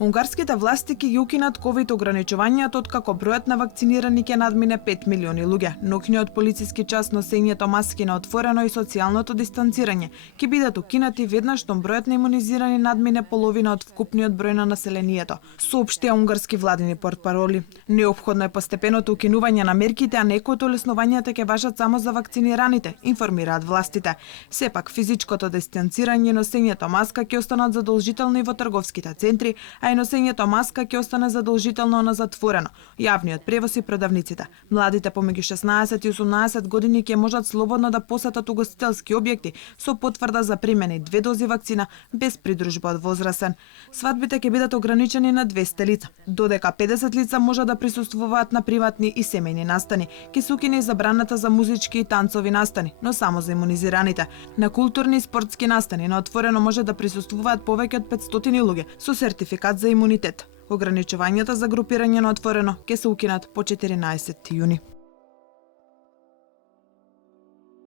Унгарските власти ќе ги укинат ковид ограничувањата откако бројот на вакцинирани ќе надмине 5 милиони луѓе. Ноќниот полициски час, носењето маски на отворено и социјалното дистанцирање ќе бидат укинати веднаш штом бројот на имунизирани надмине половина од вкупниот број на населението, соопштија унгарски владини портпароли. Неопходно е постепеното укинување на мерките, а некои од олеснувањата ќе важат само за вакцинираните, информираат властите. Сепак физичкото дистанцирање и носењето маска ќе останат задолжителни и во трговските центри, а и носењето маска ќе остане задолжително на затворено, јавниот превоз и продавниците. Младите помеѓу 16 и 18 години ќе можат слободно да посетат угостителски објекти со потврда за примени 2 дози вакцина без придружба од возрасен. Свадбите ќе бидат ограничени на 200 лица, додека 50 лица може да присуствуваат на приватни и семејни настани. Ќе се укине забраната за музички и танцови настани, но само за имунизираните. На културни и спортски настани на отворено може да присуствуваат повеќе од 500 луѓе со сертификат за имунитет. Ограничувањата за групирање на отворено ќе се укинат по 14 јуни.